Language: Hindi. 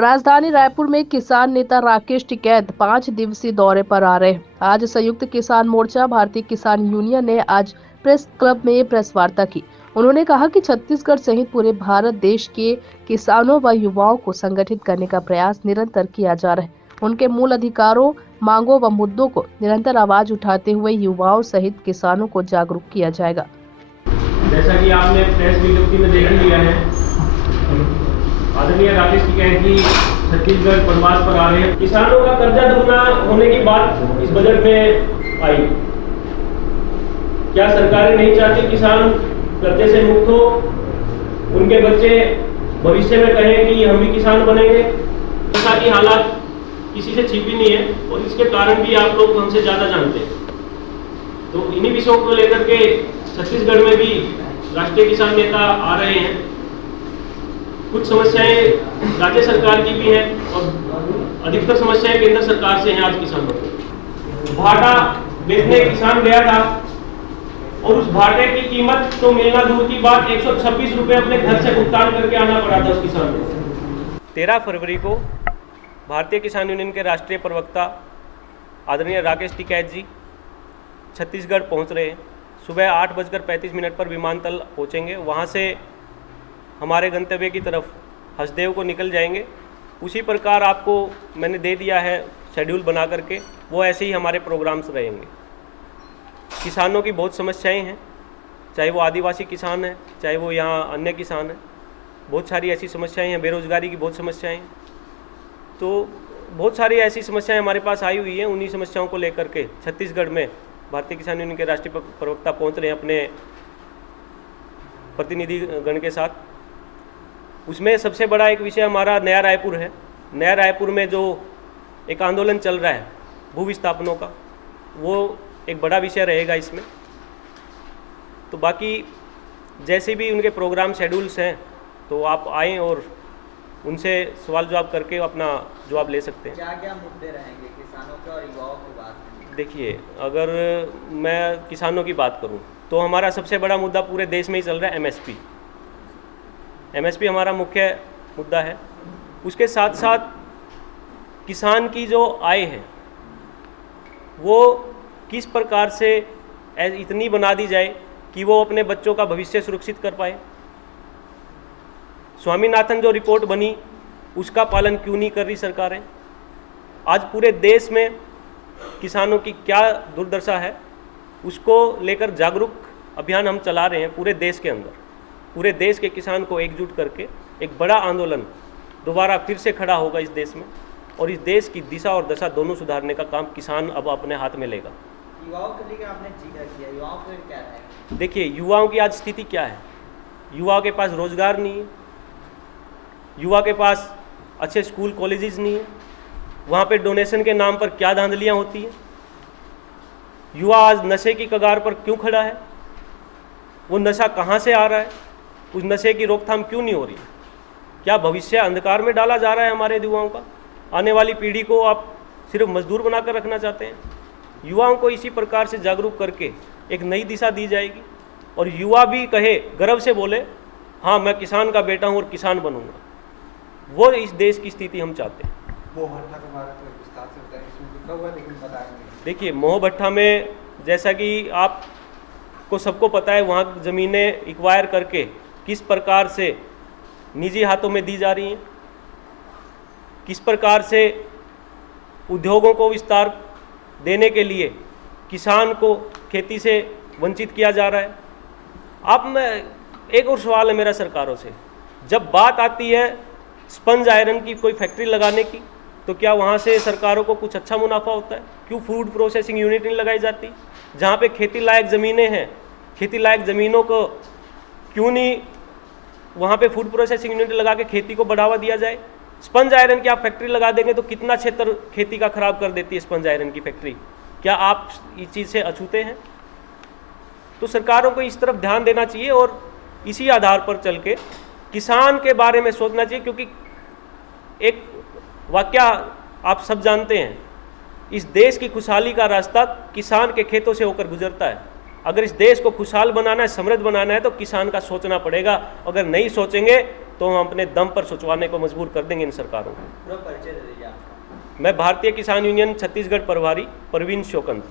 राजधानी रायपुर में किसान नेता राकेश टिकैत 5 दिवसीय दौरे पर आ रहे हैं। आज संयुक्त किसान मोर्चा भारतीय किसान यूनियन ने आज प्रेस क्लब में प्रेस वार्ता की। उन्होंने कहा कि छत्तीसगढ़ सहित पूरे भारत देश के किसानों व युवाओं को संगठित करने का प्रयास निरंतर किया जा रहा है। उनके मूल अधिकारों, मांगों व मुद्दों को निरंतर आवाज उठाते हुए युवाओं सहित किसानों को जागरूक किया जाएगा। जैसा कि आपने प्रेस विज्ञप्ति में देख लिया है, आदरणीय राकेश टिकैत जी छत्तीसगढ़ प्रवास पर आ रहे हैं। किसानों का कर्जा दुगना होने की बात इस बजट में आई। क्या सरकारें नहीं चाहती किसान कर्जे से मुक्त हो, उनके बच्चे भविष्य में कहें कि हम भी किसान बनेंगे? ऐसा की हालात किसी से छिपी नहीं है और इसके कारण भी आप लोग हमसे ज्यादा जानते हैं। तो इन्हीं विषयों को लेकर के छत्तीसगढ़ में भी राष्ट्रीय किसान नेता आ रहे हैं। कुछ समस्याएं राज्य सरकार की भी हैं और अधिकतर समस्याएं केंद्र सरकार से हैं। आज किसानों को भाटा बेचने किसान गया था और उस भाटे की कीमत तो मिलना दूर की बात, 126 रुपये अपने घर से भुगतान करके आना पड़ा था उस किसान को। 13 फरवरी को भारतीय किसान यूनियन के राष्ट्रीय प्रवक्ता आदरणीय राकेश टिकैत जी छत्तीसगढ़ पहुंच रहे हैं। सुबह 8:35 पर विमानतल पहुंचेंगे। वहां से हमारे गंतव्य की तरफ हसदेव को निकल जाएंगे। उसी प्रकार आपको मैंने दे दिया है शेड्यूल बना करके, वो ऐसे ही हमारे प्रोग्राम्स रहेंगे। किसानों की बहुत समस्याएं हैं, चाहे वो आदिवासी किसान हैं, चाहे वो यहाँ अन्य किसान हैं। बहुत सारी ऐसी समस्याएं हैं, बेरोजगारी की बहुत समस्याएं हैं। तो बहुत सारी ऐसी समस्याएं हमारे पास आई हुई हैं। उन्हीं समस्याओं को लेकर के छत्तीसगढ़ में भारतीय किसान यूनियन के राष्ट्रीय प्रवक्ता पहुँच रहे हैं अपने प्रतिनिधि गण के साथ। उसमें सबसे बड़ा एक विषय हमारा नया रायपुर है। नया रायपुर में जो एक आंदोलन चल रहा है भू विस्थापनों का, वो एक बड़ा विषय रहेगा इसमें। तो बाकी जैसे भी उनके प्रोग्राम शेड्यूल्स हैं तो आप आएँ और उनसे सवाल जवाब करके अपना जवाब ले सकते हैं। क्या क्या मुद्दे रहेंगे किसानों के और युवाओं की बात में? देखिए, अगर मैं किसानों की बात करूं तो हमारा सबसे बड़ा मुद्दा पूरे देश में ही चल रहा है एमएसपी। एमएसपी हमारा मुख्य मुद्दा है। उसके साथ साथ किसान की जो आय है वो किस प्रकार से इतनी बना दी जाए कि वो अपने बच्चों का भविष्य सुरक्षित कर पाए। स्वामीनाथन जो रिपोर्ट बनी उसका पालन क्यों नहीं कर रही सरकारें? आज पूरे देश में किसानों की क्या दुर्दशा है उसको लेकर जागरूक अभियान हम चला रहे हैं पूरे देश के अंदर। पूरे देश के किसान को एकजुट करके एक बड़ा आंदोलन दोबारा फिर से खड़ा होगा इस देश में, और इस देश की दिशा और दशा दोनों सुधारने का काम किसान अब अपने हाथ में लेगा। युवाओं के लिए आपने जिक्र किया, युवाओं को क्या है? देखिए, युवाओं की आज स्थिति क्या है। युवाओं के पास रोजगार नहीं है, युवा के पास अच्छे स्कूल कॉलेजेस नहीं है, वहाँ पे डोनेशन के नाम पर क्या धांधलियाँ होती हैं। युवा आज नशे की कगार पर क्यों खड़ा है? वो नशा कहाँ से आ रहा है? उस नशे की रोकथाम क्यों नहीं हो रही? क्या भविष्य अंधकार में डाला जा रहा है हमारे युवाओं का? आने वाली पीढ़ी को आप सिर्फ मजदूर बनाकर रखना चाहते हैं? युवाओं को इसी प्रकार से जागरूक करके एक नई दिशा दी जाएगी और युवा भी कहे, गर्व से बोले, हाँ मैं किसान का बेटा हूँ और किसान बनूंगा। वो इस देश की स्थिति हम चाहते हैं। देखिए, मोहभट्टा में जैसा कि आपको सबको पता है, वहाँ ज़मीनें एक्वायर करके किस प्रकार से निजी हाथों में दी जा रही हैं, किस प्रकार से उद्योगों को विस्तार देने के लिए किसान को खेती से वंचित किया जा रहा है। अब मैं एक और सवाल है मेरा सरकारों से, जब बात आती है स्पंज आयरन की कोई फैक्ट्री लगाने की, तो क्या वहाँ से सरकारों को कुछ अच्छा मुनाफा होता है? क्यों फूड प्रोसेसिंग यूनिट नहीं लगाई जाती? जहाँ पे खेती लायक ज़मीनें हैं, खेती लायक ज़मीनों को क्यों नहीं वहाँ पे फूड प्रोसेसिंग यूनिट लगा के खेती को बढ़ावा दिया जाए? स्पंज आयरन की आप फैक्ट्री लगा देंगे तो कितना क्षेत्र खेती का खराब कर देती है स्पंज आयरन की फैक्ट्री। क्या आप इस चीज़ से अछूते हैं? तो सरकारों को इस तरफ ध्यान देना चाहिए और इसी आधार पर चल के किसान के बारे में सोचना चाहिए। क्योंकि एक वाकया आप सब जानते हैं, इस देश की खुशहाली का रास्ता किसान के खेतों से होकर गुजरता है। अगर इस देश को खुशहाल बनाना है, समृद्ध बनाना है, तो किसान का सोचना पड़ेगा। अगर नहीं सोचेंगे तो हम अपने दम पर सोचवाने को मजबूर कर देंगे इन सरकारों को। पूरा परिचय दे दीजिए आपका। मैं भारतीय किसान यूनियन छत्तीसगढ़ प्रभारी परवीन शोकंत।